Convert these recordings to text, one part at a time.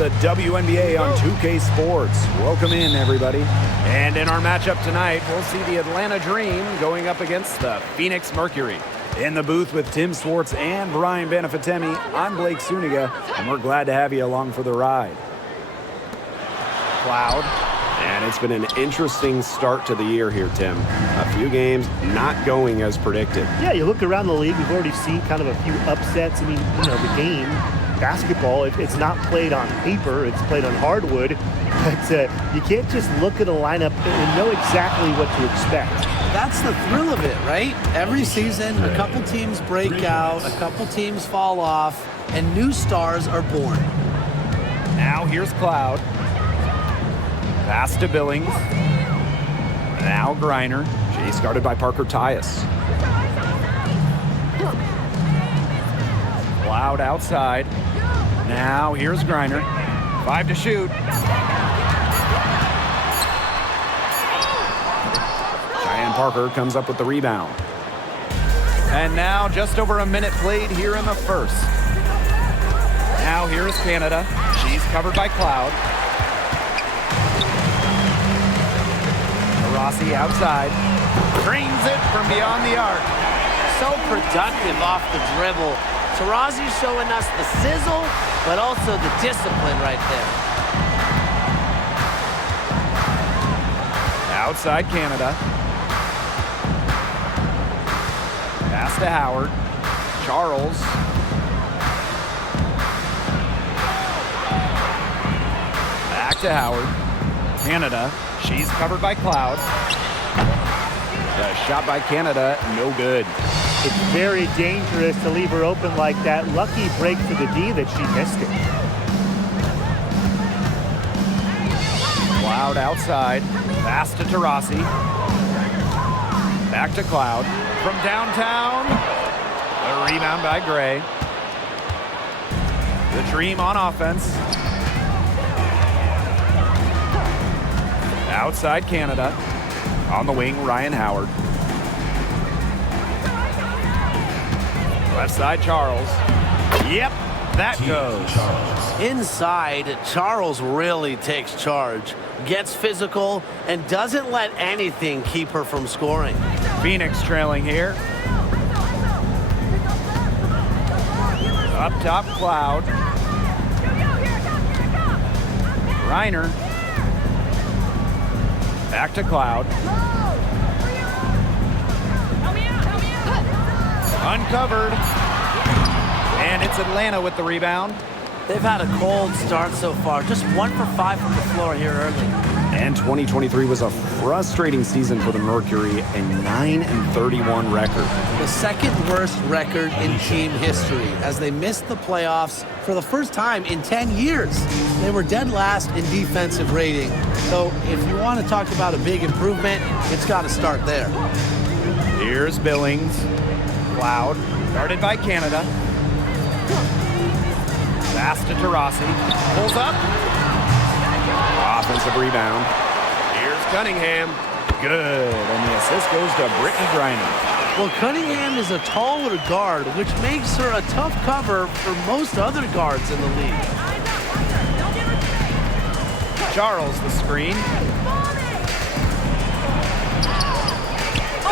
the WNBA on 2K Sports. Welcome in, everybody. And in our matchup tonight, we'll see the Atlanta Dream going up against the Phoenix Mercury. In the booth with Tim Swartz and Brian Benefatemi, I'm Blake Suniga, and we're glad to have you along for the ride. Cloud. And it's been an interesting start to the year here, Tim. A few games not going as predicted. Yeah, you look around the league, we've already seen kind of a few upsets. I mean, you know, the game, basketball, it's not played on paper, it's played on hardwood. But you can't just look at a lineup and know exactly what to expect. That's the thrill of it, right? Every season, a couple teams break out, a couple teams fall off, and new stars are born. Now here's Cloud. Pass to Billings. Now Griner. She's guarded by Parker Tyus. Cloud outside. Now here's Griner. 5 to shoot. Cheyenne Parker comes up with the rebound. And now just over a minute played here in the first. Now here's Canada. She's covered by Cloud. Rossi outside, drains it from beyond the arc. So productive off the dribble. Taurasi showing us the sizzle, but also the discipline right there. Outside Canada. Pass to Howard. Charles. Back to Howard. Canada. She's covered by Cloud. The shot by Canada, no good. It's very dangerous to leave her open like that. Lucky break for the D that she missed it. Cloud outside. Pass to Taurasi. Back to Cloud. From downtown. A rebound by Gray. The Dream on offense. Outside Canada. On the wing, Ryan Howard. Left side, Charles. Yep, that goes. Inside, Charles really takes charge, gets physical, and doesn't let anything keep her from scoring. Phoenix trailing here. Up top, Cloud. Reiner. Back to Cloud. Uncovered. And it's Atlanta with the rebound. They've had a cold start so far. Just 1 for 5 from the floor here early. And 2023 was a frustrating season for the Mercury, a 9-31 record. The second worst record in team history as they missed the playoffs for the first time in 10 years. They were dead last in defensive rating. So if you want to talk about a big improvement, it's got to start there. Here's Billings. Cloud, guarded by Canada. Pass to Taurasi. Pulls up. Offensive rebound. Here's Cunningham. Good. And the assist goes to Brittany Griner. Well, Cunningham is a taller guard, which makes her a tough cover for most other guards in the league. Charles, the screen.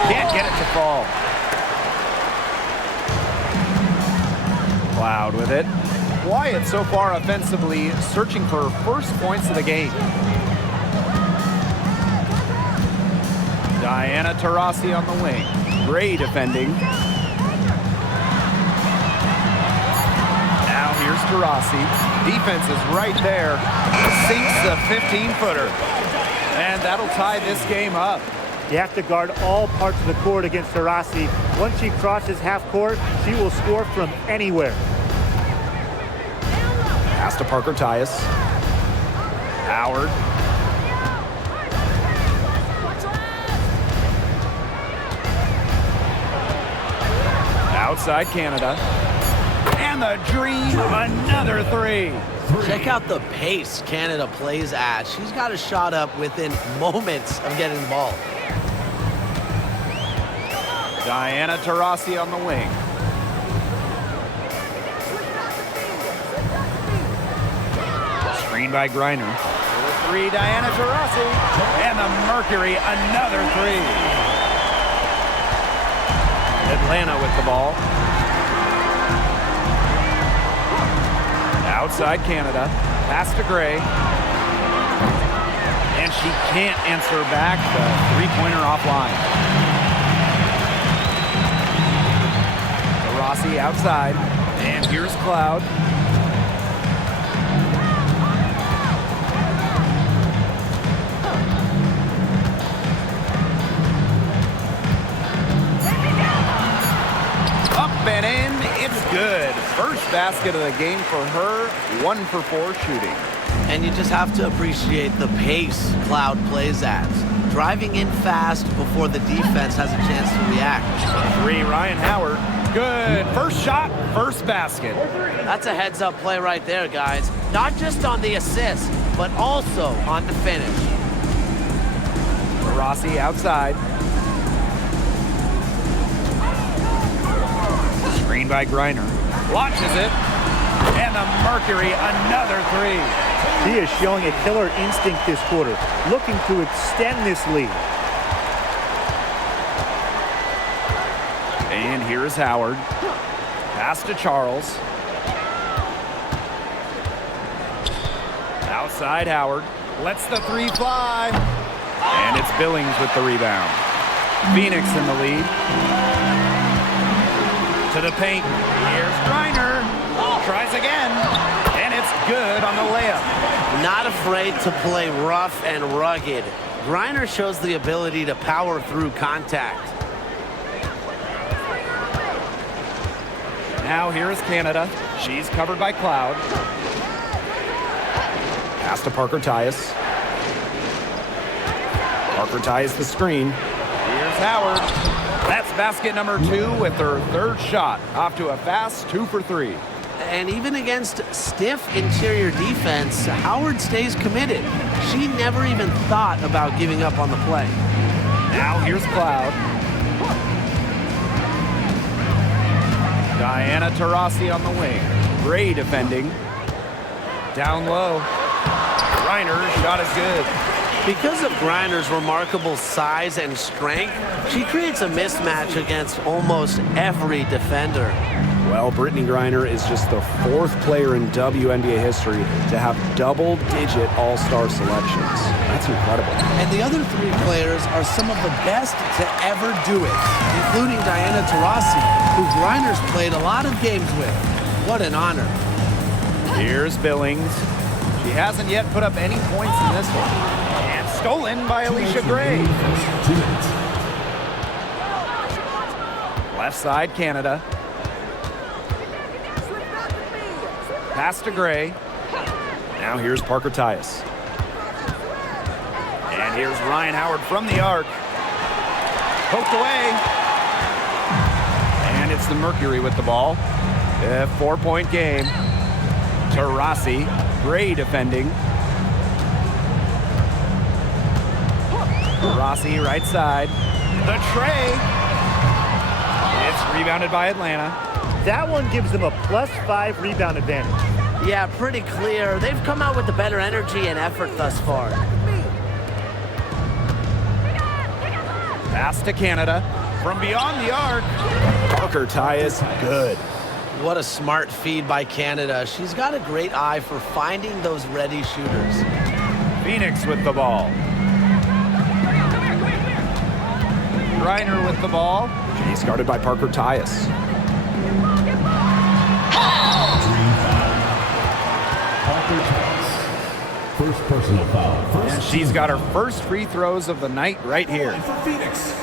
Can't get it to fall. Cloud with it. Wyatt so far offensively searching for first points of the game. Diana Taurasi on the wing. Great defending. Now here's Taurasi. Defense is right there. Sinks the 15-footer. And that'll tie this game up. You have to guard all parts of the court against Taurasi. Once she crosses half court, she will score from anywhere. Pass to Parker Tyus. Howard. Outside Canada. And the Dream, another three. Check out the pace Canada plays at. She's got a shot up within moments of getting the ball. Diana Taurasi on the wing. Screen by Griner. For the three, Diana Taurasi. And the Mercury, another three. Atlanta with the ball. Outside Canada. Pass to Gray. And she can't answer back. The three-pointer offline. Taurasi outside. And here's Cloud. And in, it's good. First basket of the game for her, 1 for 4 shooting. And you just have to appreciate the pace Cloud plays at. Driving in fast before the defense has a chance to react. 3, Ryan Howard. Good. First shot, first basket. That's a heads-up play right there, guys. Not just on the assist, but also on the finish. Rossi outside. Screen by Griner. Launches it. And the Mercury, another three. She is showing a killer instinct this quarter, looking to extend this lead. And here is Howard. Pass to Charles. Outside Howard. Lets the three fly. And it's Billings with the rebound. Phoenix in the lead. To the paint. Here's Griner. Tries again. And it's good on the layup. Not afraid to play rough and rugged. Griner shows the ability to power through contact. Now here is Canada. She's covered by Cloud. Pass to Parker Tyus. Parker Tyus the screen. Here's Howard. That's basket number 2 with her third shot. Off to a fast 2 for 3. And even against stiff interior defense, Howard stays committed. She never even thought about giving up on the play. Now here's Cloud. Diana Taurasi on the wing. Gray defending. Down low. Griner's shot is good. Because of Griner's remarkable size and strength, she creates a mismatch against almost every defender. Well, Brittany Griner is just the 4th player in WNBA history to have double-digit all-star selections. That's incredible. And the other 3 players are some of the best to ever do it, including Diana Taurasi, who Griner's played a lot of games with. What an honor. Here's Billings. She hasn't yet put up any points in this one. And stolen by Alicia Gray. Left side, Canada. Pass to Gray. Now here's Parker Tyus. And here's Ryan Howard from the arc. Poked away. And it's the Mercury with the ball. A 4-point game. Taurasi, Gray defending. Taurasi right side. The tray. It's rebounded by Atlanta. That one gives them a +5 rebound advantage. Yeah, pretty clear. They've come out with the better energy and effort thus far. Pass to Canada. From beyond the arc. Parker Tyus, good. What a smart feed by Canada. She's got a great eye for finding those ready shooters. Phoenix with the ball. Griner with the ball. She's guarded by Parker Tyus. First personal foul. And she's got her first free throws of the night right here. And for Phoenix,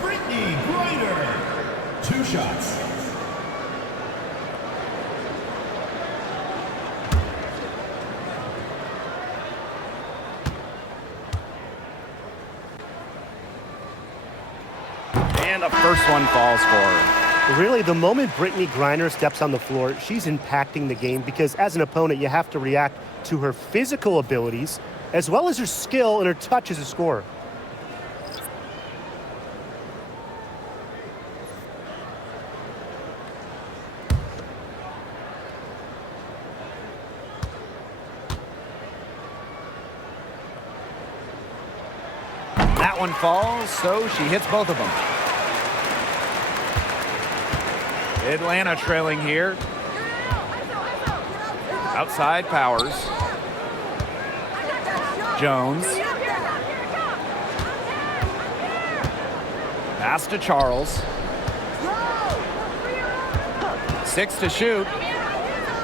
Brittany Griner. 2 shots. And the first one falls for her. Really, the moment Brittany Griner steps on the floor, she's impacting the game because as an opponent, you have to react to her physical abilities as well as her skill and her touch as a scorer. one falls, so she hits both of them. Atlanta trailing here. Outside Powers. Jones. Pass to Charles. 6 to shoot.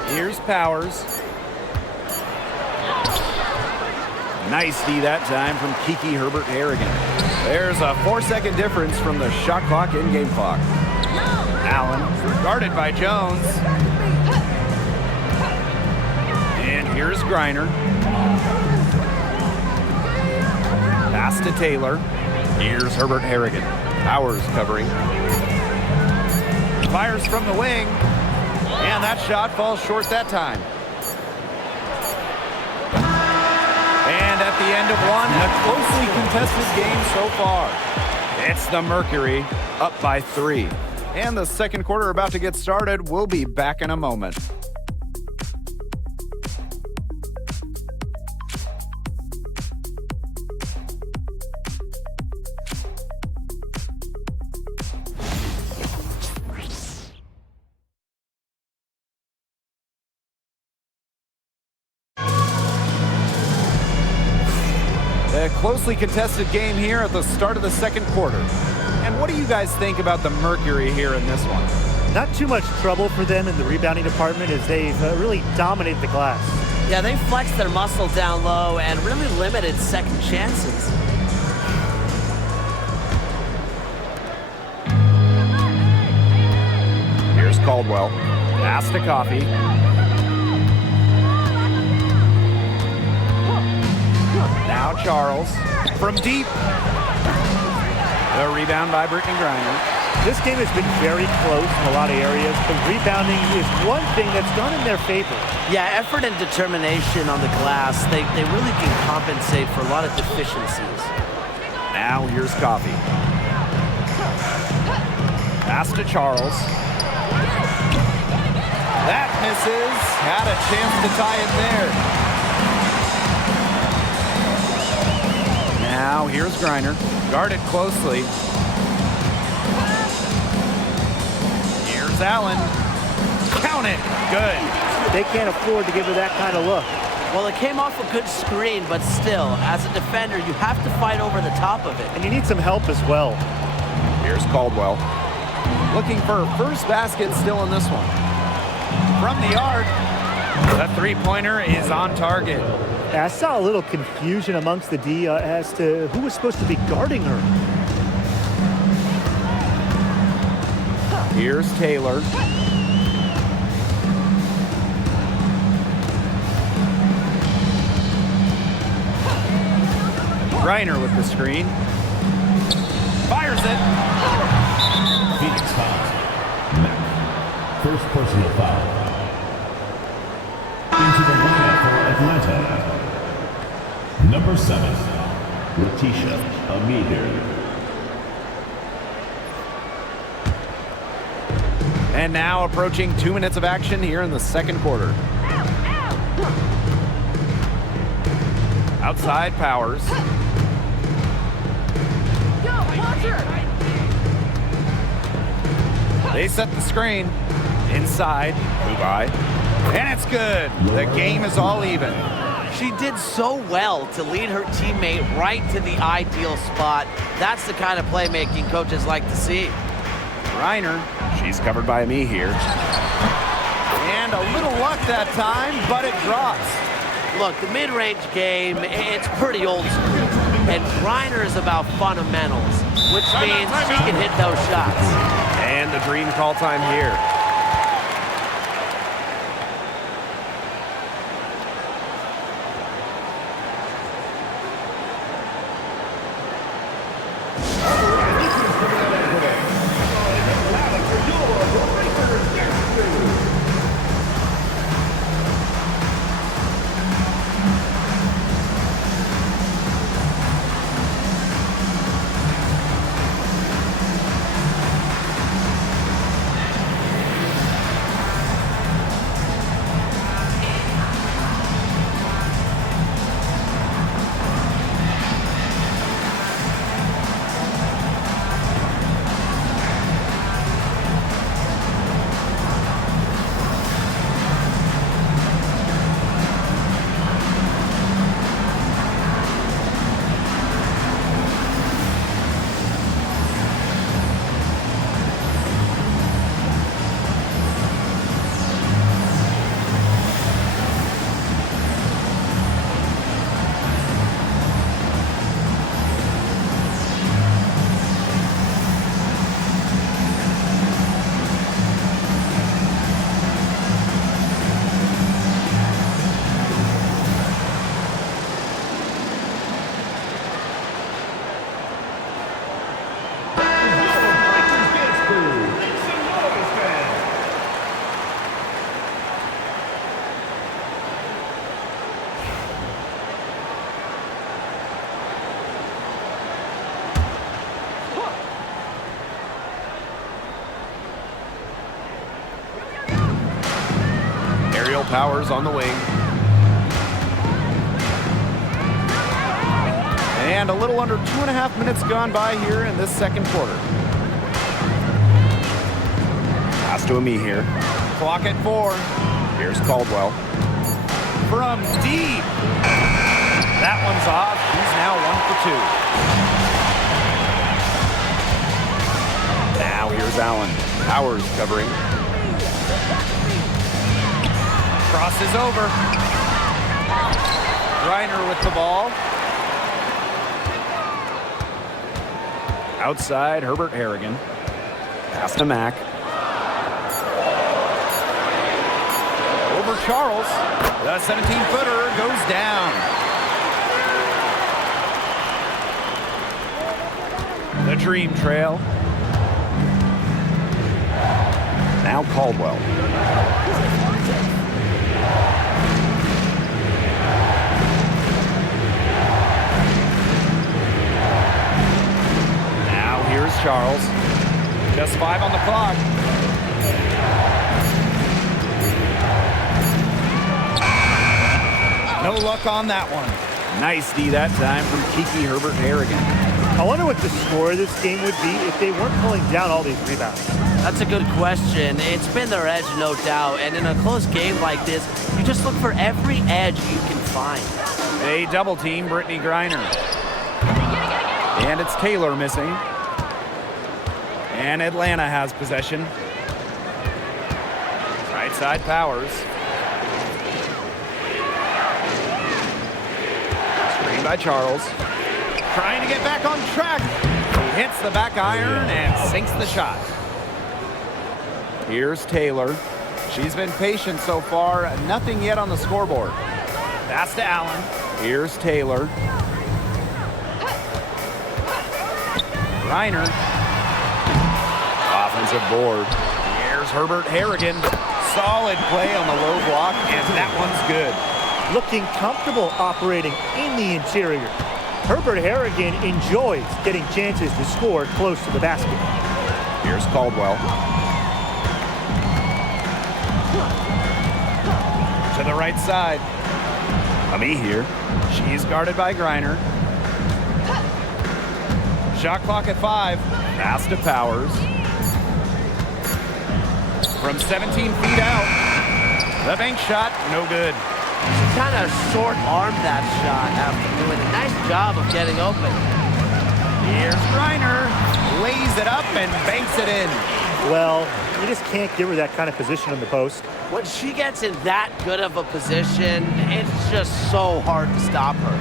Here's Powers. Nice D that time from Kiki Herbert Harrigan. There's a 4-second difference from the shot clock and game clock. Allen, guarded by Jones. And here's Griner. Pass to Taylor. Here's Herbert Harrigan. Powers covering. Fires from the wing. And that shot falls short that time. And at the end of one, a closely contested game so far. It's the Mercury up by 3. And the second quarter about to get started. We'll be back in a moment. A closely contested game here at the start of the second quarter. And what do you guys think about the Mercury here in this one? Not too much trouble for them in the rebounding department as they've really dominated the glass. Yeah, they flexed their muscle down low and really limited second chances. Here's Caldwell. Pass to Coffey. Now Charles from deep. The rebound by Brittany Griner. This game has been very close in a lot of areas, but rebounding is one thing that's gone in their favor. Yeah, effort and determination on the glass, they really can compensate for a lot of deficiencies. Now here's Coffey. Pass to Charles. That misses. Had a chance to tie it there. Now here's Griner. Guarded closely. Here's Allen. Count it. Good. They can't afford to give her that kind of look. Well, it came off a good screen, but still, as a defender, you have to fight over the top of it. And you need some help as well. Here's Caldwell. Looking for her first basket still in this one. From the arc, the three-pointer is on target. I saw a little confusion amongst the D as to who was supposed to be guarding her. Here's Taylor. Griner with the screen. Fires it. Phoenix foul. Mac. First personal foul. Into the lineup for Atlanta. Number 7, Letitia Ameder. And now approaching 2 minutes of action here in the second quarter. Outside Powers. They set the screen. Inside, Kubai. And it's good. The game is all even. She did so well to lead her teammate right to the ideal spot. That's the kind of playmaking coaches like to see. Griner, she's covered by me here. And a little luck that time, but it drops. Look, the mid-range game, it's pretty old school. And Griner is about fundamentals, which means she can hit those shots. And the dream call time here. Powers on the wing. And a little under 2.5 minutes gone by here in this second quarter. Pass to me here. Clock at 4. Here's Caldwell. From deep. That one's off. He's now 1 for 2. Now here's Allen. Powers covering. Crosses over. Griner with the ball. Outside, Herbert Harrigan. Pass to Mack. Over Charles. The 17-footer goes down. The Dream Trail. Now Caldwell. Now here's Charles. Just 5 on the clock. No luck on that one. Nice D that time from Kiki Herbert Harrigan. I wonder what the score of this game would be if they weren't pulling down all these rebounds. That's a good question. It's been their edge, no doubt. And in a close game like this, you just look for every edge you can find. They double team Brittany Griner. And it's Taylor missing. And Atlanta has possession. Right side Powers. Screen by Charles. Trying to get back on track. He hits the back iron and sinks the shot. Here's Taylor. She's been patient so far. Nothing yet on the scoreboard. Pass to Allen. Here's Taylor. Griner. Offensive board. Here's Herbert Harrigan. Solid play on the low block, and that one's good. Looking comfortable operating in the interior. Herbert Harrigan enjoys getting chances to score close to the basket. Here's Caldwell. To the right side. Me here. She's guarded by Griner. Shot clock at 5. Pass to Powers. From 17 feet out. The bank shot, no good. She kind of short-armed that shot after doing a nice job of getting open. Here's Griner. Lays it up and banks it in. Well, you just can't give her that kind of position on the post. When she gets in that good of a position, it's just so hard to stop her.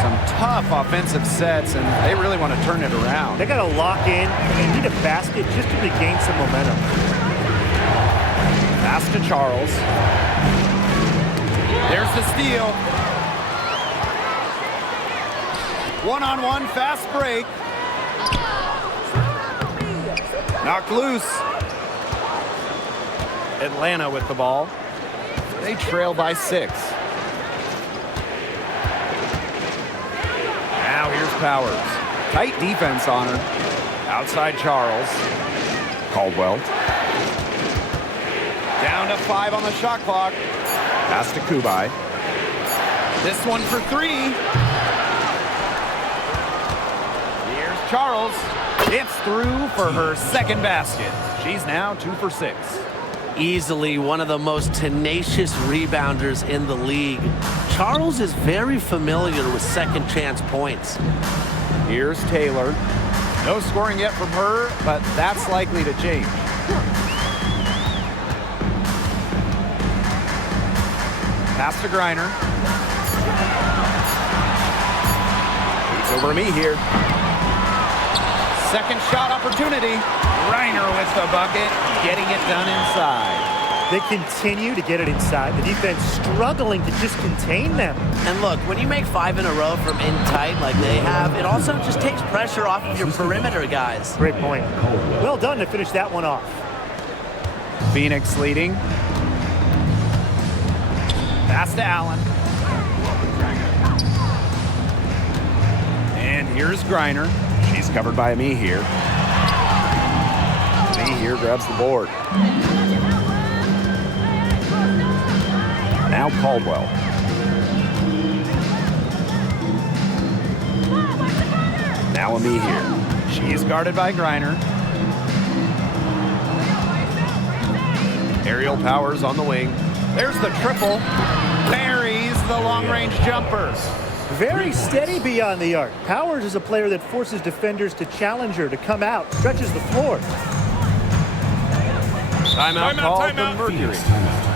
Some tough offensive sets, and they really want to turn it around. They got to lock in and need a basket just to regain some momentum. Pass to Charles. There's the steal. One-on-one fast break. Knocked loose. Atlanta with the ball. They trail by 6. Now here's Powers. Tight defense on her. Outside Charles. Caldwell. Down to 5 on the shot clock. Pass to Kubai. This one for 3. Here's Charles. It's through for her second basket. She's now 2 for 6. Easily one of the most tenacious rebounders in the league. Charles is very familiar with second chance points. Here's Taylor. No scoring yet from her, but that's likely to change. Pass to Griner. He's over me here. Second shot opportunity. Griner with the bucket, getting it done inside. They continue to get it inside. The defense struggling to just contain them. And look, when you make 5 in a row from in tight like they have, it also just takes pressure off of your perimeter guys. Great point. Well done to finish that one off. Phoenix leading. Pass to Allen. And here's Griner. She's covered by me here. Me here grabs the board. Caldwell. Now Ami here. She's guarded by Griner. Aerial Powers on the wing. There's the triple. Buries the long-range jumper. Very steady beyond the arc. Powers is a player that forces defenders to challenge her, to come out, stretches the floor. Timeout called the Mercury. Phoenix timeout.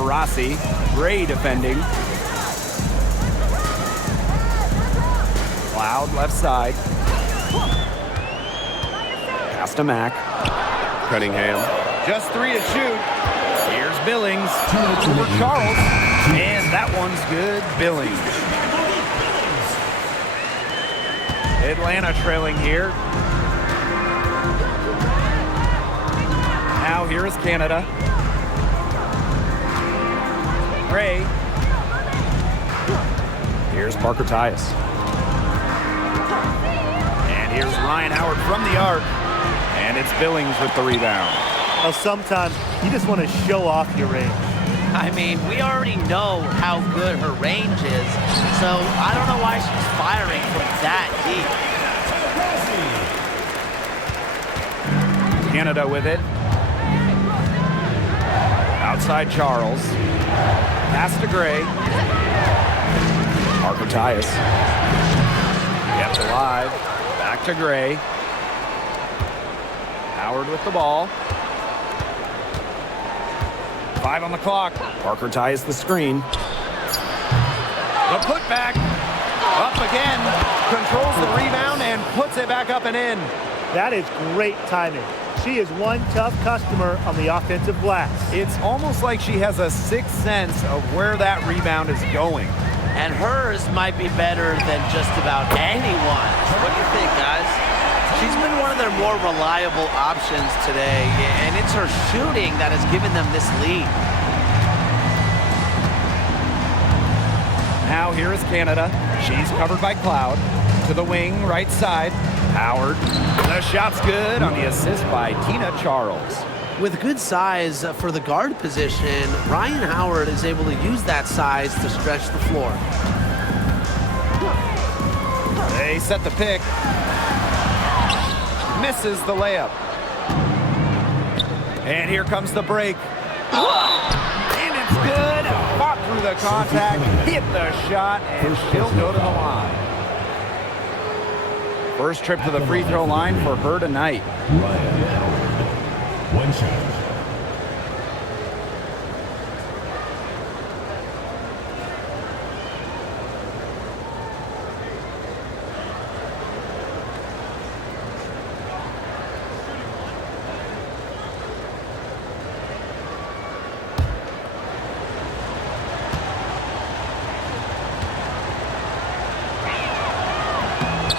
Rossi, Gray defending. Cloud left side. Pass to Mack. Cunningham. Just 3 to shoot. Here's Billings. Over Charles. And that one's good. Billings. Atlanta trailing here. Now here is Canada. Gray. Here's Parker Tyus. And here's Ryan Howard from the arc. And it's Billings with the rebound. Well, sometimes you just want to show off your range. I mean, we already know how good her range is, so I don't know why she's firing from that deep. Canada with it. Outside Charles. Pass to Gray. Parker Tyus. Kept alive. Back to Gray. Howard with the ball. 5 on the clock. Parker Tyus the screen. The putback. Up again. Controls the rebound and puts it back up and in. That is great timing. She is one tough customer on the offensive glass. It's almost like she has a sixth sense of where that rebound is going. And hers might be better than just about anyone. What do you think, guys? She's been one of their more reliable options today, and it's her shooting that has given them this lead. Now here is Canada. She's covered by Cloud. To the wing, right side. Howard. The shot's good on the assist by Tina Charles. With good size for the guard position, Ryan Howard is able to use that size to stretch the floor. They set the pick. Misses the layup. And here comes the break. And it's good. Fought through the contact, hit the shot, and she'll go to the line. First trip to the free throw line for her tonight. Ryan Howard. 1 shot.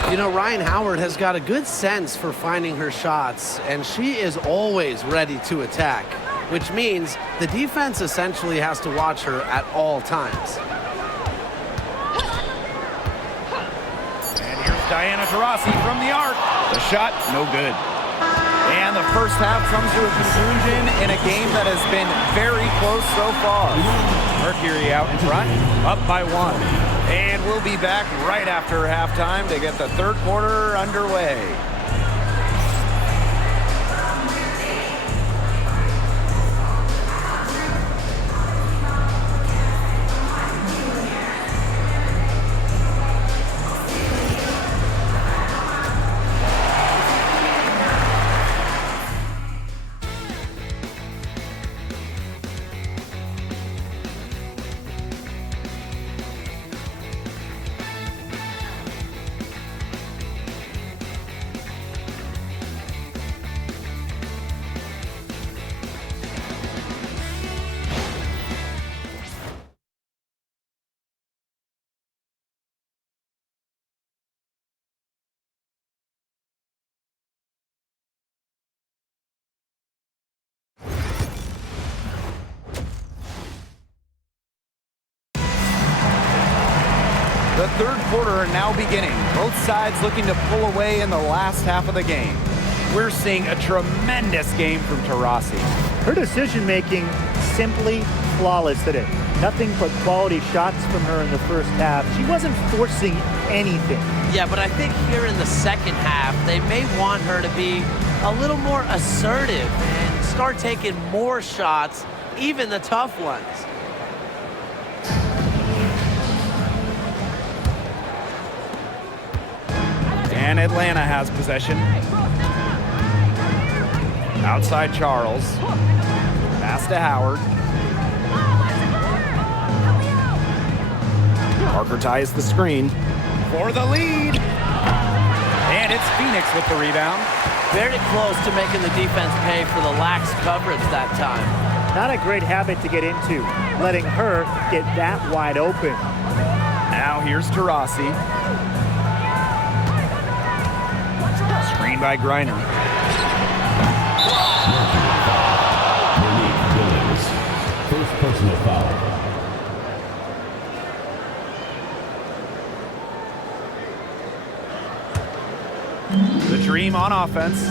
You know, Ryan Howard has got a good sense for finding her shots, and she is always ready to attack, which means the defense essentially has to watch her at all times. And here's Diana Taurasi from the arc. The shot, no good. And the first half comes to a conclusion in a game that has been very close so far. Mercury out in front, up by 1. And we'll be back right after halftime to get the third quarter underway. The third quarter now beginning. Both sides looking to pull away in the last half of the game. We're seeing a tremendous game from Taurasi. Her decision-making simply flawless today. Nothing but quality shots from her in the first half. She wasn't forcing anything. Yeah, but I think here in the second half, they may want her to be a little more assertive and start taking more shots, even the tough ones. And Atlanta has possession. Outside Charles. Pass to Howard. Parker ties the screen. For the lead. And it's Phoenix with the rebound. Very close to making the defense pay for the lax coverage that time. Not a great habit to get into, letting her get that wide open. Now here's Taurasi. Screen by Griner. First personal foul. The Dream on offense.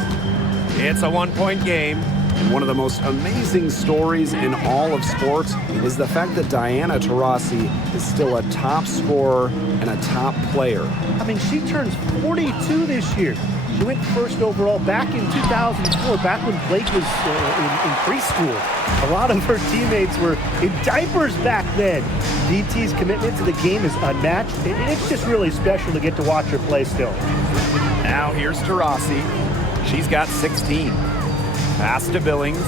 It's a one-point game. One of the most amazing stories in all of sports is the fact that Diana Taurasi is still a top scorer and a top player. I mean, she turns 42 this year. She went first overall back in 2004, back when Blake was in preschool. A lot of her teammates were in diapers back then. DT's commitment to the game is unmatched, and it's just really special to get to watch her play still. Now here's Taurasi. She's got 16. Pass to Billings.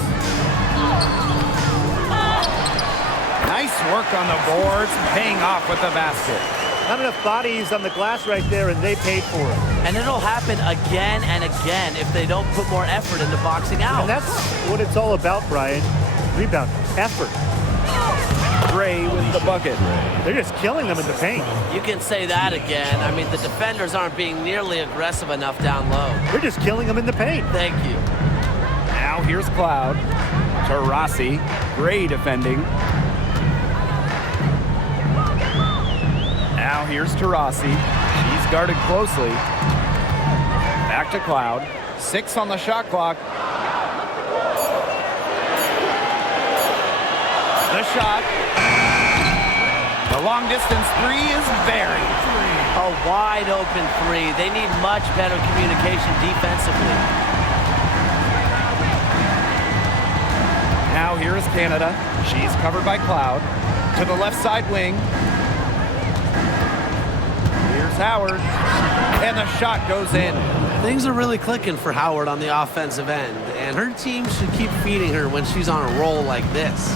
Nice work on the boards, paying off with the basket. Not enough bodies on the glass right there, and they paid for it. And it'll happen again and again if they don't put more effort into boxing out. And that's what it's all about, Brian. Rebound, effort. Gray with the bucket. They're just killing them in the paint. You can say that again. I mean, the defenders aren't being nearly aggressive enough down low. They're just killing them in the paint. Thank you. Now here's Cloud. Taurasi. Gray defending. Now here's Taurasi. She's guarded closely. Back to Cloud. 6 on the shot clock. The shot. The long distance 3 is buried. A wide open 3. They need much better communication defensively. Now here is Canada. She's covered by Cloud. To the left side wing. Here's Howard. And the shot goes in. Things are really clicking for Howard on the offensive end, and her team should keep feeding her when she's on a roll like this.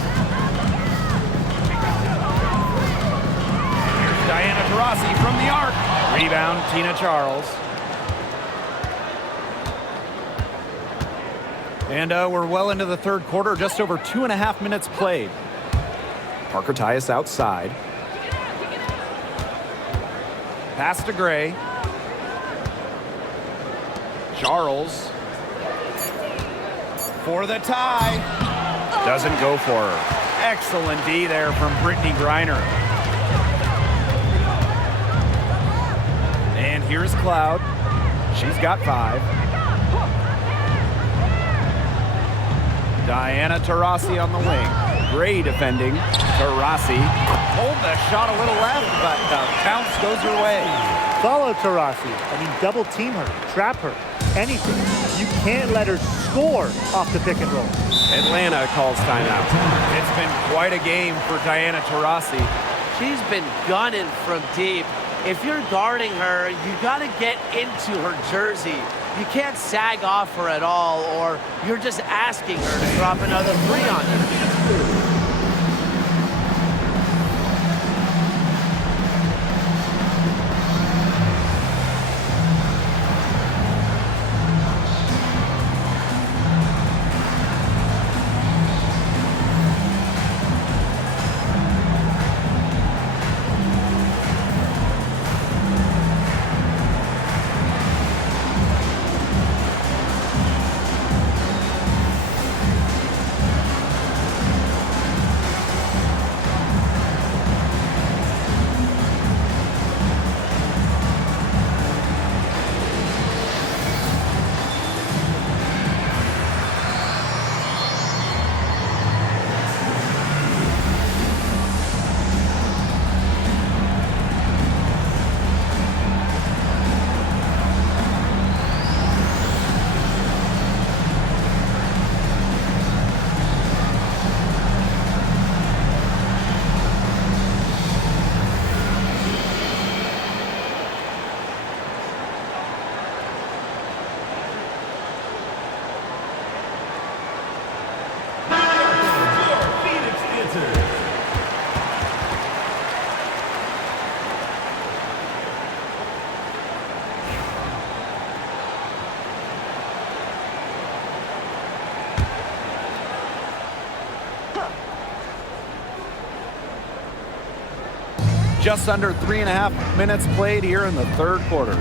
Diana Taurasi from the arc. Rebound, Tina Charles. And we're well into the third quarter, just over 2.5 minutes played. Parker Tyus outside. Pass to Gray. Charles for the tie. Doesn't go for her. Excellent D there from Brittany Griner. And here's Cloud. She's got 5. Diana Taurasi on the wing. Gray defending. Taurasi pulled the shot a little left, but the bounce goes her way. Follow Taurasi. I mean, double team her, trap her, anything. You can't let her score off the pick and roll. Atlanta calls timeout. It's been quite a game for Diana Taurasi. She's been gunning from deep. If you're guarding her, you got to get into her jersey. You can't sag off her at all, or you're just asking her to drop another 3 on you. Just under 3.5 minutes played here in the third quarter.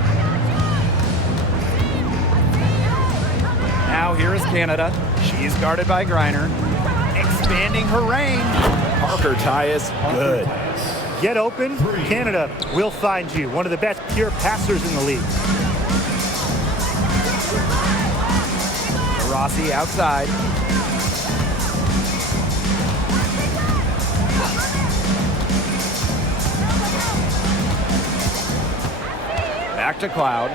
Now here is Canada. She's guarded by Griner. Expanding her range. Parker Tyus, good. Get open, Canada will find you. One of the best pure passers in the league. Rossi outside. Back to Cloud.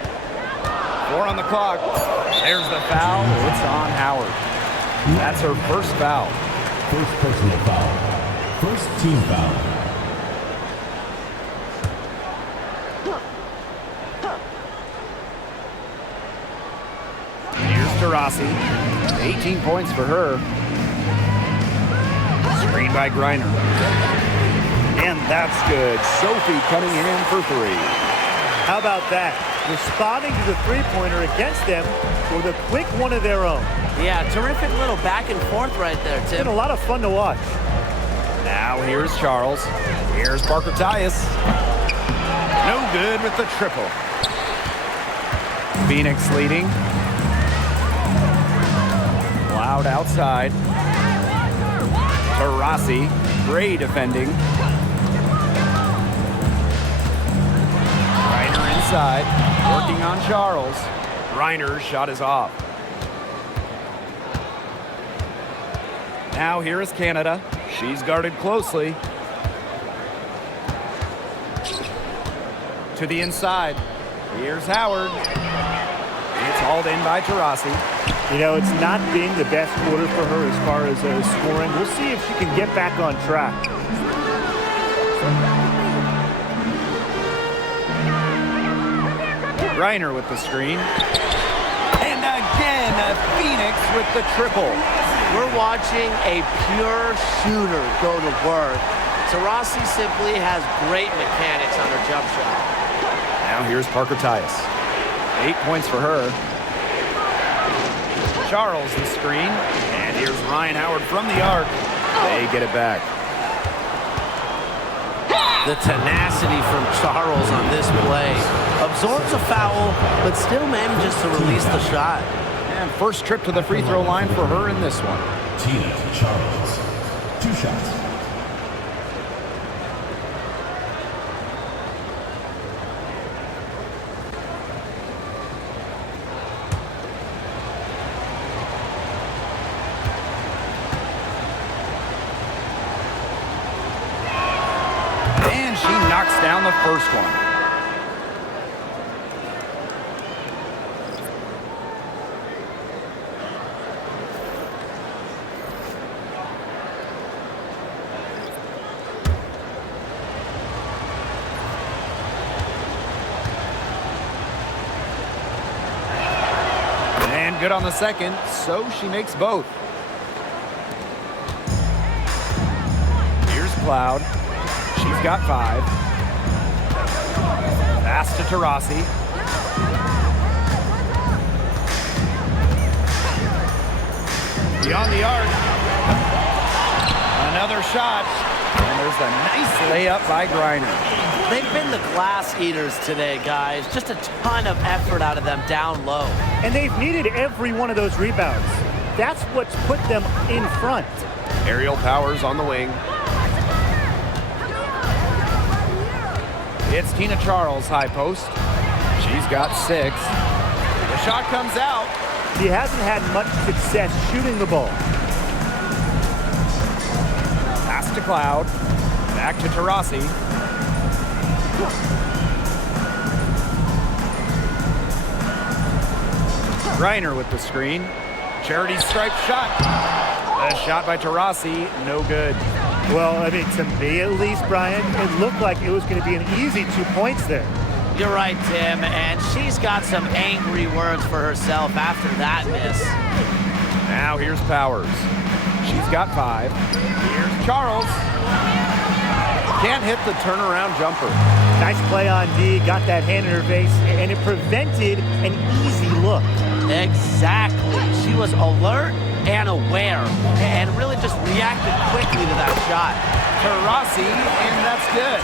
4 on the clock. There's the foul. It's on Howard. That's her first foul. First personal foul. First team foul. Here's Taurasi. 18 points for her. Screen by Griner. And that's good. Sophie cutting in for 3. How about that? Responding to the three-pointer against them with a quick one of their own. Yeah, terrific little back and forth right there, Tim. It's been a lot of fun to watch. Now here's Charles. Here's Parker Tyus. No good with the triple. Phoenix leading. Cloud outside. Taurasi. Gray defending. Griner inside. Working on Charles. Griner's shot is off. Now here is Canada. She's guarded closely. To the inside. Here's Howard. It's hauled in by Taurasi. You know, it's not been the best quarter for her as far as scoring. We'll see if she can get back on track. Griner with the screen. And again, a Phoenix with the triple. We're watching a pure shooter go to work. Taurasi simply has great mechanics on her jump shot. Now here's Parker Tyus. 8 points for her. Charles the screen. And here's Ryan Howard from the arc. They get it back. The tenacity from Charles on this play. Absorbs a foul, but still manages to release the shot. And first trip to the free throw line for her in this one. Tina Charles. 2 shots. And she knocks down the first one. Good on the second, so she makes both. Here's Cloud. She's got 5. Pass to Taurasi. Beyond the arc. Another shot. And there's a nice layup by Griner. They've been the glass eaters today, guys. Just a ton of effort out of them down low. And they've needed every one of those rebounds. That's what's put them in front. Aerial Powers on the wing. It's Tina Charles, high post. She's got 6. The shot comes out. She hasn't had much success shooting the ball. Pass to Cloud. Back to Taurasi. Griner with the screen. Charity stripe shot. A shot by Taurasi, no good. Well, I mean, to me at least, Brian, it looked like it was going to be an easy 2 points there. You're right, Tim, and she's got some angry words for herself after that miss. Now here's Powers. She's got 5. Here's Charles. Can't hit the turnaround jumper. Nice play on D, got that hand in her face, and it prevented an easy look. Exactly. She was alert and aware, and really just reacted quickly to that shot. Taurasi, and that's good.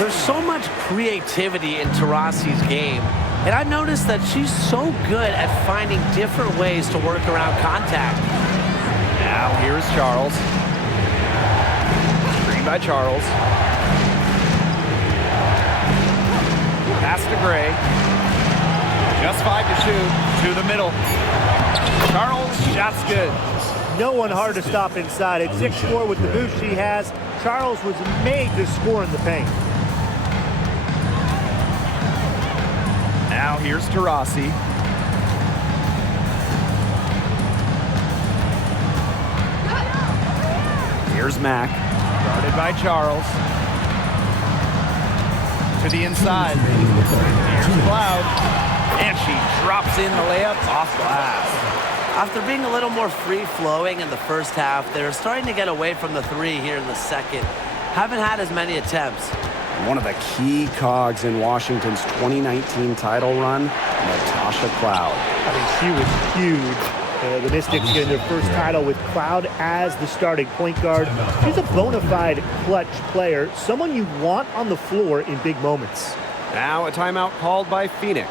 There's so much creativity in Taurasi's game, and I've noticed that she's so good at finding different ways to work around contact. Now here's Charles. Screen by Charles. Pass to Gray. Just 5 to shoot. To the middle. Charles, shot's good. No one hard to stop inside. At 6'4" with the boost she has, Charles was made to score in the paint. Now here's Taurasi. Here's Mack. Guarded by Charles. To the inside. Here's Cloud. And she drops in the layup off glass. After being a little more free-flowing in the first half, they're starting to get away from the 3 here in the second. Haven't had as many attempts. One of the key cogs in Washington's 2019 title run, Natasha Cloud. I mean, she was huge. The Mystics getting their first title with Cloud as the starting point guard. She's a bona fide clutch player, someone you want on the floor in big moments. Now a timeout called by Phoenix.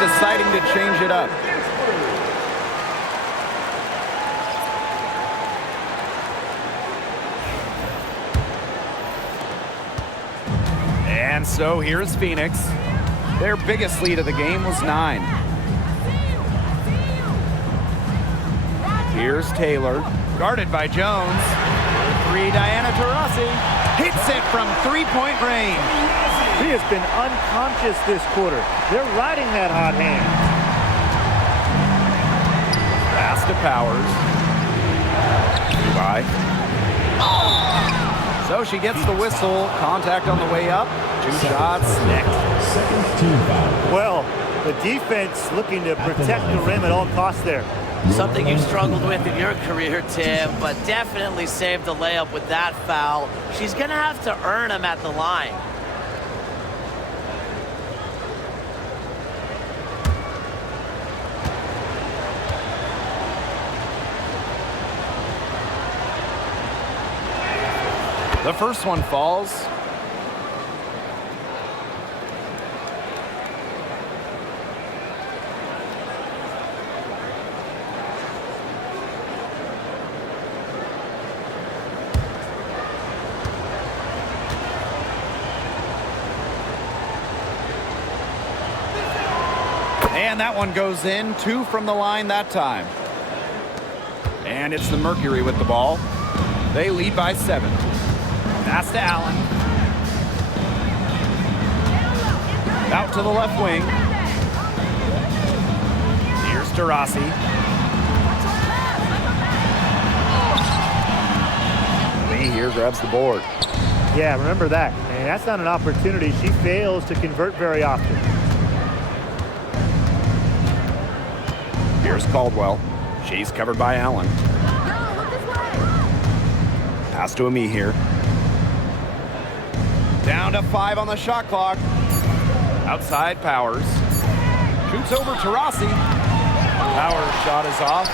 deciding to change it up. And so here's Phoenix. Their biggest lead of the game was 9. Here's Taylor, guarded by Jones. 3, Diana Taurasi hits it from three-point range. She has been unconscious this quarter. They're riding that hot hand. Pass to Powers. Dubai. So she gets the whistle. Contact on the way up. 2 shots next. Second team foul. Well, the defense looking to protect the rim at all costs there. Something you struggled with in your career, Tim, but definitely saved the layup with that foul. She's going to have to earn him at the line. The first one falls. And that one goes in. 2 from the line that time. And it's the Mercury with the ball. They lead by 7. Pass to Allen. Out to the left wing. Here's Taurasi. Lee here grabs the board. Yeah, remember that. And that's not an opportunity she fails to convert very often. Here's Caldwell. She's covered by Allen. Pass to Ami here. Down to 5 on the shot clock. Outside Powers. Shoots over Taurasi. Powers' shot is off.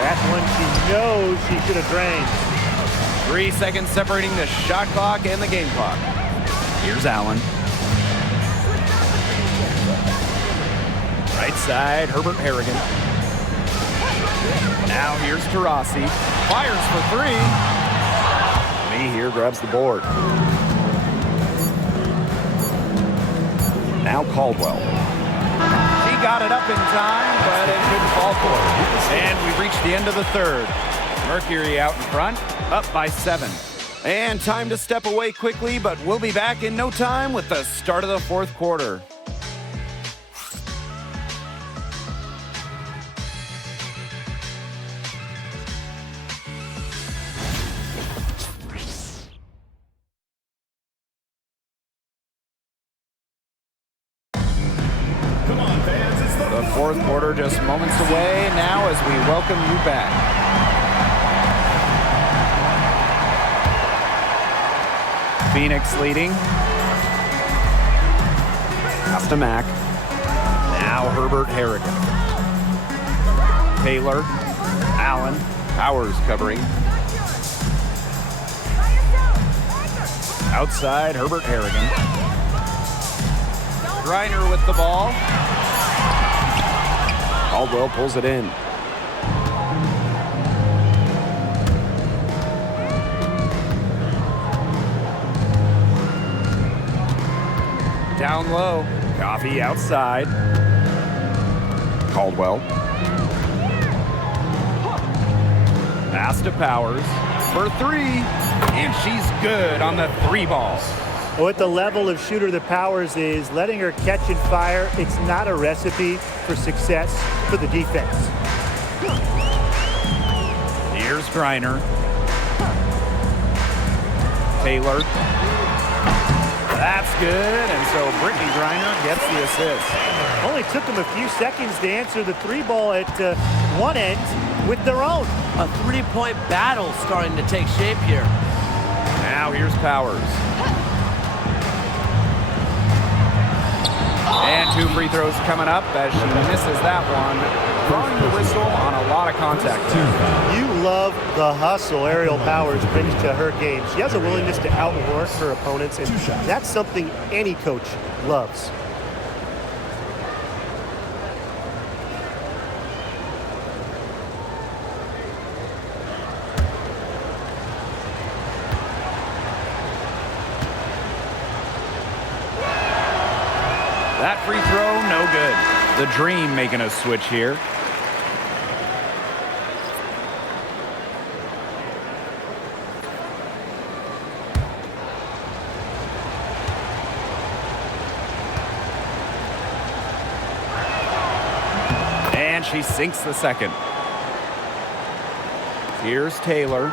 That's one she knows she should have drained. 3 seconds separating the shot clock and the game clock. Here's Allen. Right side, Herbert Harrigan. Now here's Taurasi. Fires for 3. Lee here grabs the board. Now Caldwell. She got it up in time, but it couldn't fall for her. And we've reached the end of the third. Mercury out in front, up by 7. And time to step away quickly, but we'll be back in no time with the start of the fourth quarter. The fourth quarter just moments away now as we welcome you back. Phoenix leading. Pass to Mack. Now Herbert Harrigan. Taylor. Allen. Powers covering. Outside Herbert Harrigan. Griner with the ball. Caldwell pulls it in. Down low. Coffee outside. Caldwell. Pass to Powers for 3. And she's good on the 3 ball. With the level of shooter that Powers is, letting her catch and fire, it's not a recipe for success for the defense. Here's Griner. Taylor. That's good, and so Brittany Griner gets the assist. Only took them a few seconds to answer the 3 ball at one end with their own. A 3-point battle starting to take shape here. Now here's Powers. And 2 free throws coming up as she misses that one. Throwing the whistle on a lot of contact. You love the hustle Aerial Powers brings to her game. She has a willingness to outwork her opponents, and that's something any coach loves. good. The Dream making a switch here. And she sinks the second. Here's Taylor.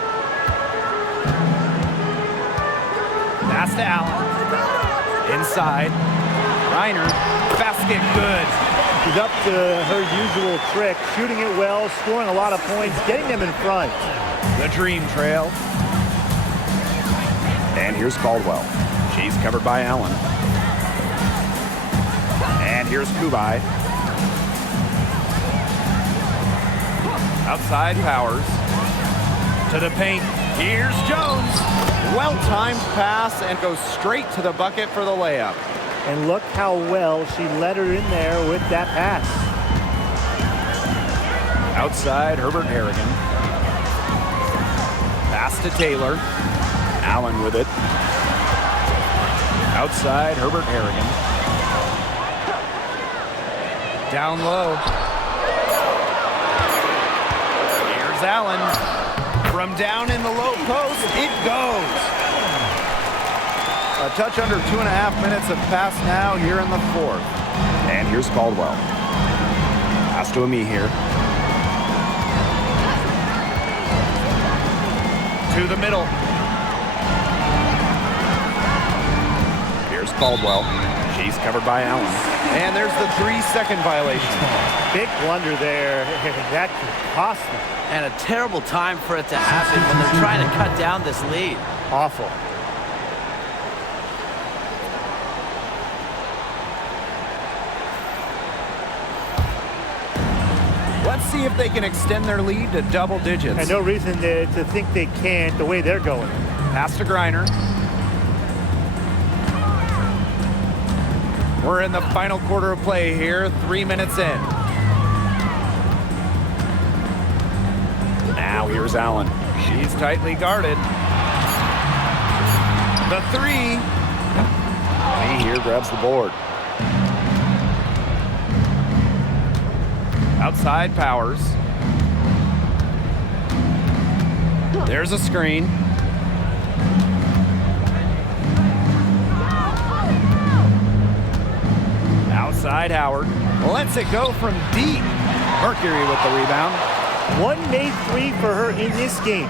Pass to Allen. Inside. Reiner. Basket good. She's up to her usual trick, shooting it well, scoring a lot of points, getting them in front. The Dream trail. And here's Caldwell. She's covered by Allen. And here's Kubai. Outside Powers. To the paint. Here's Jones. Well-timed pass and goes straight to the bucket for the layup. And look how well she led her in there with that pass. Outside Herbert Harrigan. Pass to Taylor. Allen with it. Outside Herbert Harrigan. Down low. Here's Allen. From down in the low post, it goes. A touch under 2.5 minutes have passed now here in the fourth. And here's Caldwell. Pass to Ami here. To the middle. Here's Caldwell. She's covered by Allen. And there's the 3-second violation. Big blunder there. That could cost them. And a terrible time for it to happen when they're trying to cut down this lead. Awful. Let's see if they can extend their lead to double digits. And no reason to think they can't the way they're going. Pass to Griner. We're in the final quarter of play here, 3 minutes in. Now here's Allen. She's tightly guarded. The three. Ami here grabs the board. Outside Powers. There's a screen. Outside Howard. Lets it go from deep. Mercury with the rebound. One made three for her in this game.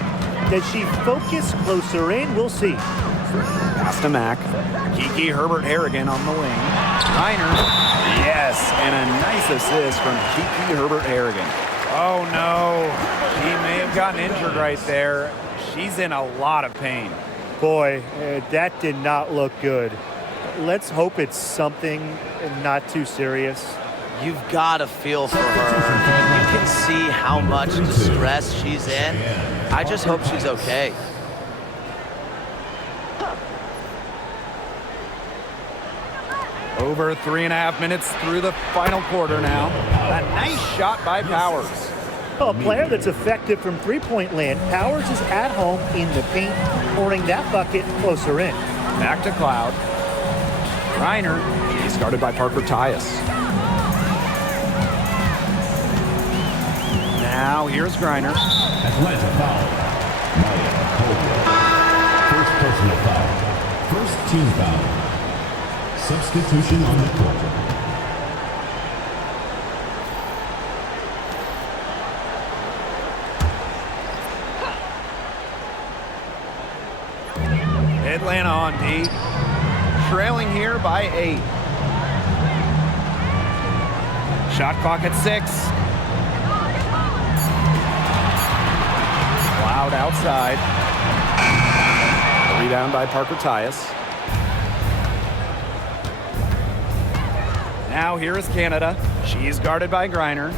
Does she focus closer in? We'll see. Pass to Mack. Kiki Herbert Harrigan on the wing. Reiner. Yes, and a nice assist from Kiki Herbert Harrigan. Oh no, he may have gotten injured right there. She's in a lot of pain. Boy, that did not look good. Let's hope it's something not too serious. You've got to feel for her. You can see how much distress she's in. I just hope she's okay. Over 3.5 minutes through the final quarter now. A nice shot by Powers. Well, a player that's effective from three-point land. Powers is at home in the paint, pouring that bucket closer in. Back to Cloud. Reiner. He's guarded by Parker Tyus. Now here's Griner. Atlanta foul. Maya Caldwell. First personal foul. First team foul. Substitution on the court. Atlanta on D. Trailing here by 8. Shot clock at 6. Cloud outside. Rebound by Parker Tyus. Now here is Canada. She's guarded by Griner.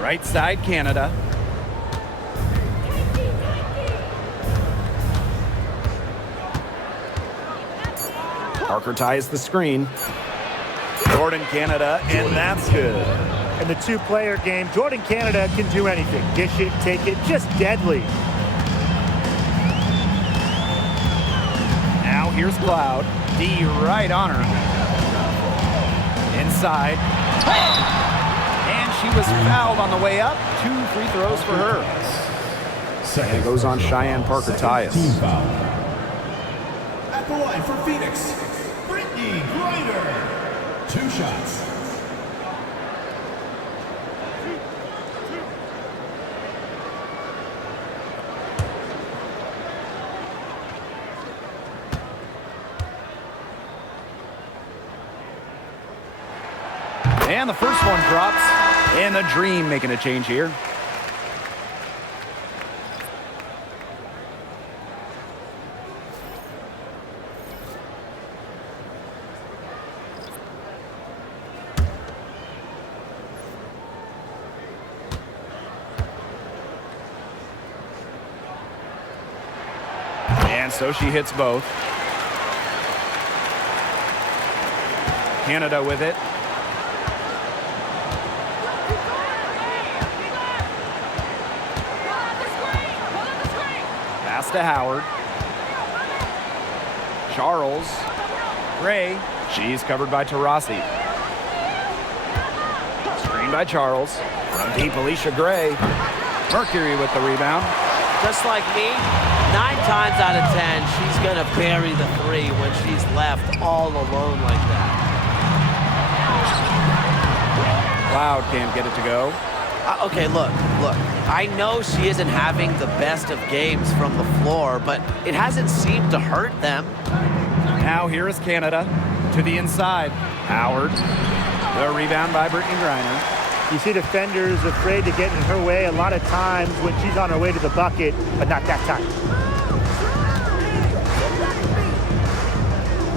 Right side Canada. Parker Tyus the screen. Jordan Canada, and that's good. In the two-player game, Jordan Canada can do anything. Dish it, take it, just deadly. Now here's Cloud. D right on her. Inside. And she was fouled on the way up. 2 free throws for her. And it goes on Cheyenne Parker-Tyus. Team foul. At the line for Phoenix, Brittany Griner. 2 shots. And the first one drops. And the Dream making a change here. And so she hits both. Canada with it. Pass to Howard. Charles. Gray. She's covered by Taurasi. Screen by Charles. From deep, Alicia Gray. Mercury with the rebound. Just like me, 9 times out of 10, she's going to bury the 3 when she's left all alone like that. Cloud can't get it to go. Okay, look. I know she isn't having the best of games from the floor, but it hasn't seemed to hurt them. Now here is Canada to the inside. Howard. The rebound by Brittany Griner. You see defenders afraid to get in her way a lot of times when she's on her way to the bucket, but not that time.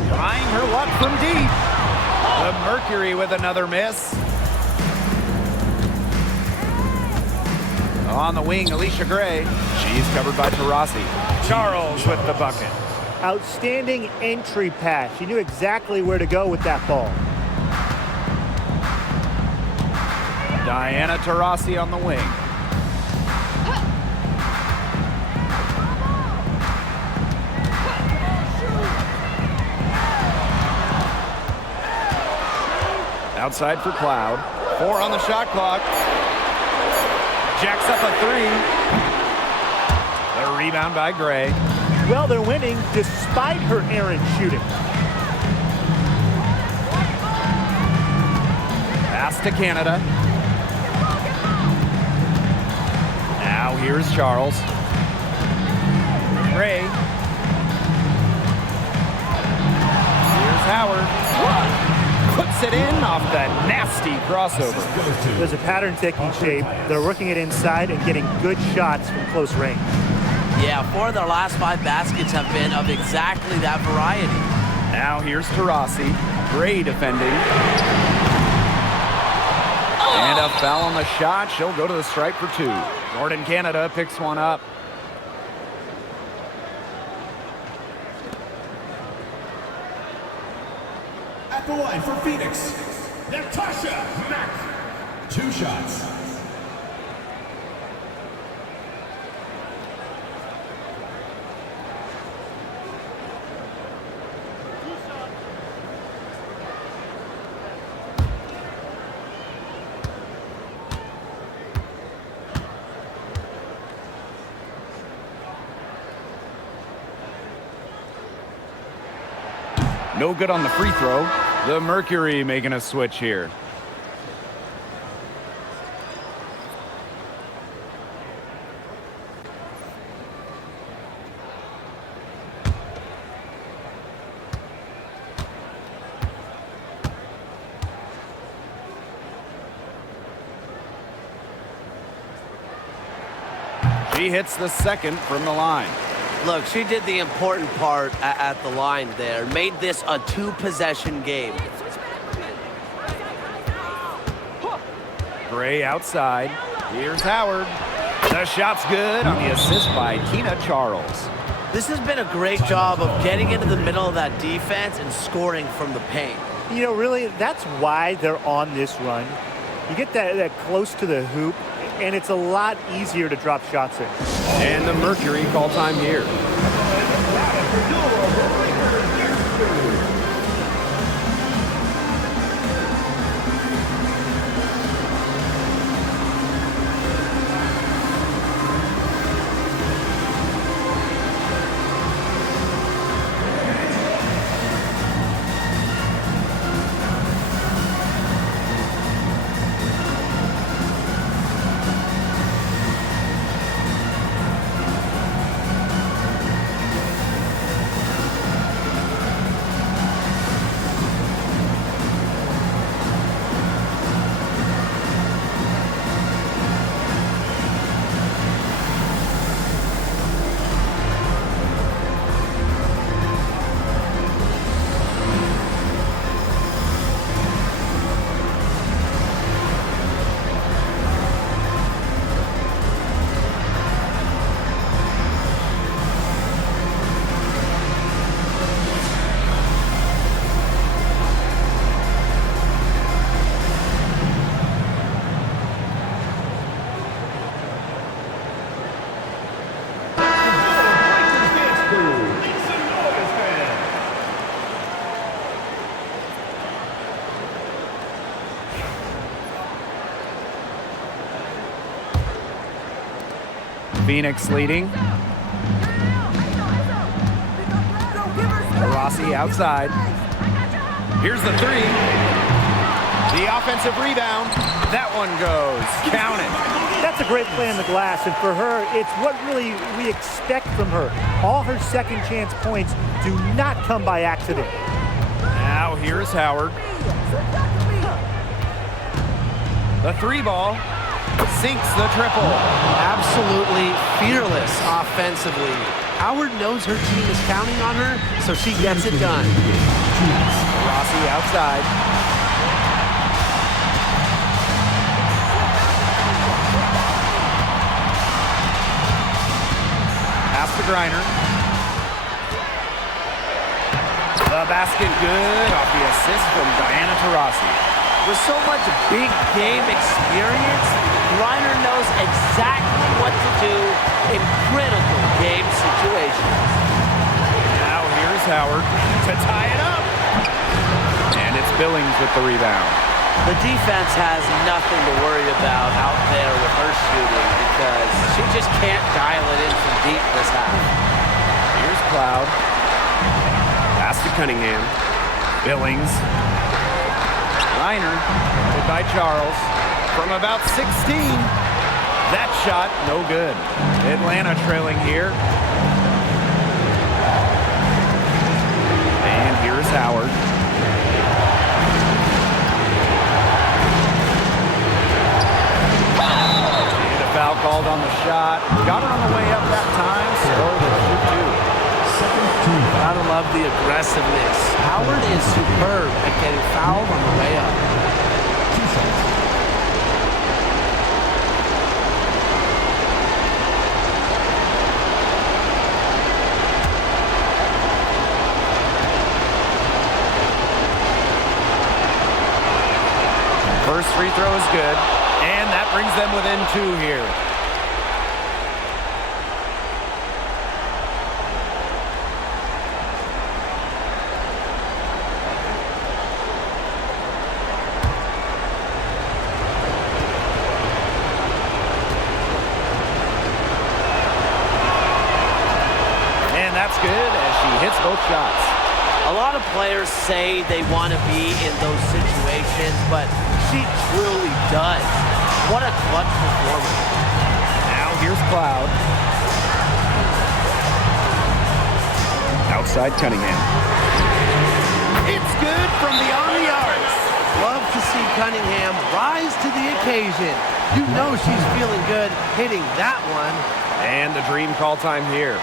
Trying her luck from deep. The Mercury with another miss. On the wing, Alicia Gray. She's covered by Taurasi. Charles with the bucket. Outstanding entry pass. She knew exactly where to go with that ball. Diana Taurasi on the wing. Outside for Cloud. 4 on the shot clock. Jacks up a 3. The rebound by Gray. Well, they're winning despite her errant shooting. Pass to Canada. Now here's Charles. Gray. Here's Howard. Puts it in off that nasty crossover. There's a pattern taking shape. They're working it inside and getting good shots from close range. Yeah, 4 of their last 5 baskets have been of exactly that variety. Now here's Taurasi. Gray defending. And a foul on the shot. She'll go to the stripe for 2. Jordan Canada picks one up. At the line for Phoenix, Natasha Mack. 2 shots. No good on the free throw. The Mercury making a switch here. She hits the second from the line. Look, she did the important part at the line there. Made this a 2-possession game. Gray outside. Here's Howard. The shot's good on the assist by Tina Charles. This has been a great job of getting into the middle of that defense and scoring from the paint. You know, really, that's why they're on this run. You get that close to the hoop, and it's a lot easier to drop shots in. And the Mercury call time here. Phoenix leading. Rossi outside. Here's the three. The offensive rebound. That one goes. Count it. That's a great play on the glass, and for her, it's what really we expect from her. All her second chance points do not come by accident. Now here's Howard. The three ball sinks the triple. Absolutely fearless offensively. Howard knows her team is counting on her, so she gets it done. Rossi outside. Pass to Griner. The basket good off the assist from Diana Taurasi. With so much big game experience, Griner knows exactly what to do in critical game situations. Now here's Howard to tie it up. And it's Billings with the rebound. The defense has nothing to worry about out there with her shooting because she just can't dial it in from deep this half. Here's Cloud. Pass to Cunningham. Billings. Reiner, headed by Charles. From about 16. That shot, no good. Atlanta trailing here. And here's Howard. And a foul called on the shot. Got her on the way up that time, so they'll shoot two. Gotta love the aggressiveness. Howard is superb at getting fouled on the way up. First free throw is good, and that brings them within two here. That's good as she hits both shots. A lot of players say they want to be in those situations, but she truly does. What a clutch performance. Now here's Cloud. Outside Cunningham. It's good from beyond the arc. Love to see Cunningham rise to the occasion. You know she's feeling good hitting that one. And the dream call time here.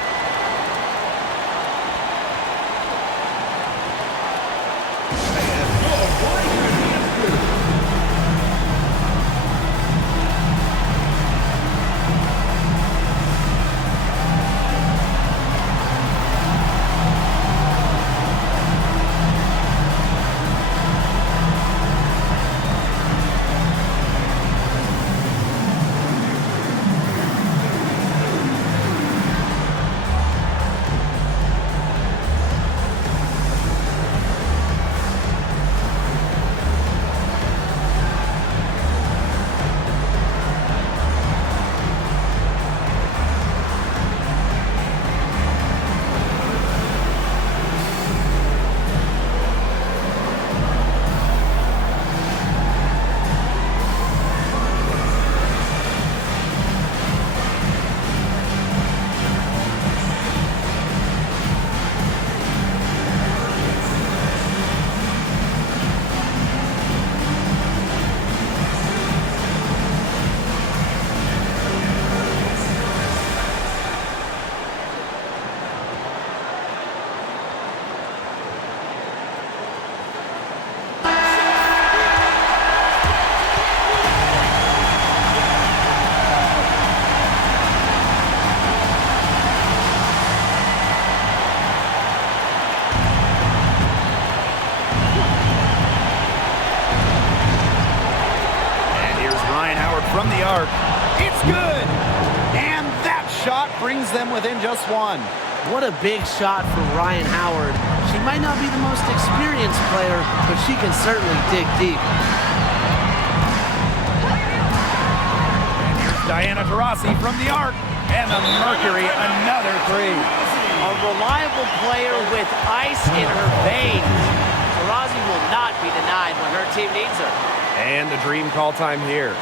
From the arc, it's good! And that shot brings them within just one. What a big shot from Ryan Howard. She might not be the most experienced player, but she can certainly dig deep. And here's Diana Taurasi from the arc, and the Mercury, another three. A reliable player with ice in her veins. Taurasi will not be denied when her team needs her. And the dream call time here.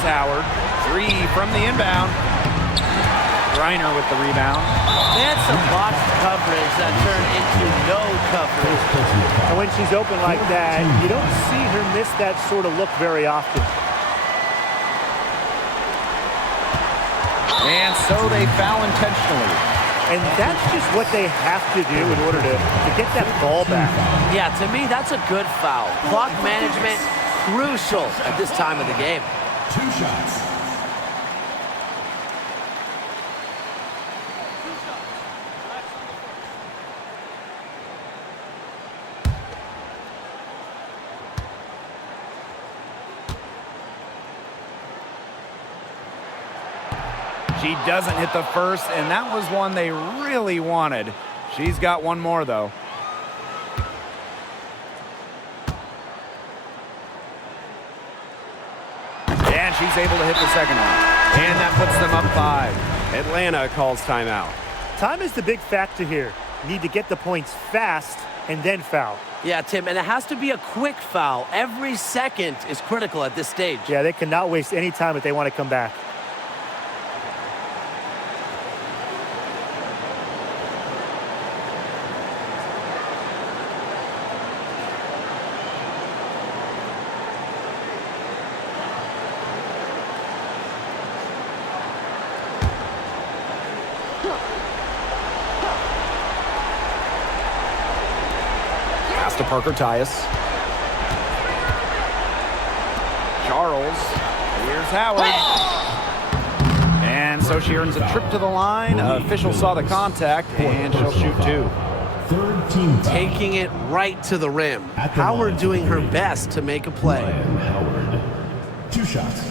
Howard, three from the inbound. Griner with the rebound. They had some botched coverage that turned into no coverage. And when she's open like that, you don't see her miss that sort of look very often. And so they foul intentionally. And that's just what they have to do in order to get that ball back. Yeah, to me, that's a good foul. Clock management, crucial at this time of the game. 2 shots. She doesn't hit the first, and that was one they really wanted. She's got one more, though. And she's able to hit the second one. And that puts them up 5. Atlanta calls timeout. Time is the big factor here. Need to get the points fast and then foul. Yeah, Tim, and it has to be a quick foul. Every second is critical at this stage. Yeah, they cannot waste any time if they want to come back. Pass to Parker Tyus. Charles. Here's Howard. And so she earns a trip to the line. Official saw the contact, and she'll shoot 2. Third team foul. Taking it right to the rim. At the Howard line. doing her best to make a play. Ryan Howard. 2 shots.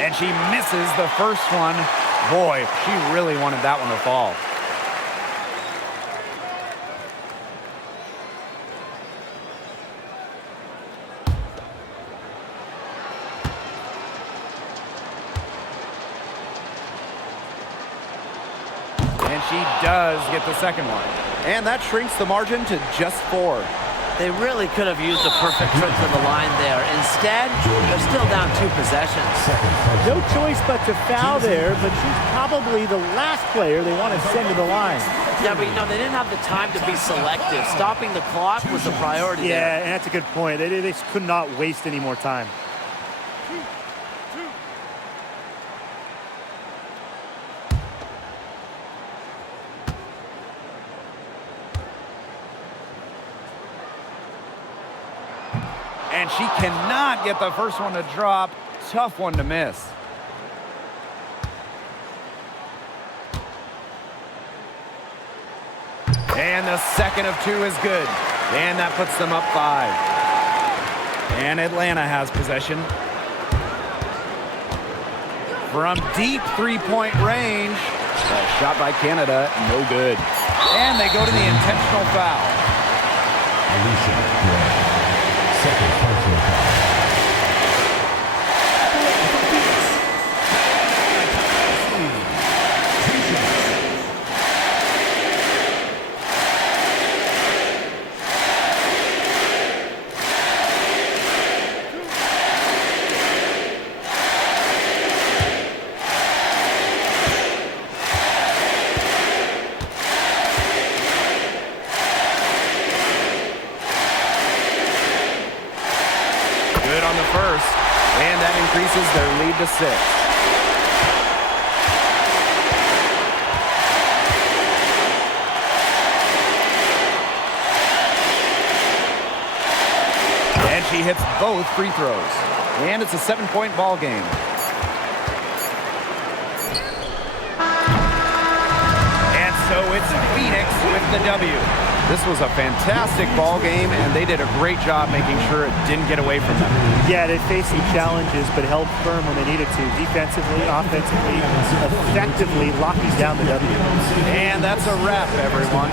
And she misses the first one. Boy, she really wanted that one to fall. And she does get the second one. And that shrinks the margin to just 4. They really could have used a perfect trip to the line there. Instead, they're still down 2 possessions. No choice but to foul there, but she's probably the last player they want to send to the line. Yeah, but you know, they didn't have the time to be selective. Stopping the clock was a priority there. Yeah, and that's a good point. They just could not waste any more time. And she cannot get the first one to drop. Tough one to miss. And the second of two is good. And that puts them up 5. And Atlanta has possession. From deep three-point range. Shot by Canada, no good. And they go to the intentional foul. Alicia Gray. Second personal foul. Good on the first, and that increases their lead to 6. And she hits both free throws. And it's a 7-point ball game. And so it's Phoenix with the W. This was a fantastic ball game, and they did a great job making sure it didn't get away from them. Yeah, they faced some challenges, but held firm when they needed to. Defensively, offensively, effectively locking down the W. And that's a wrap, everyone.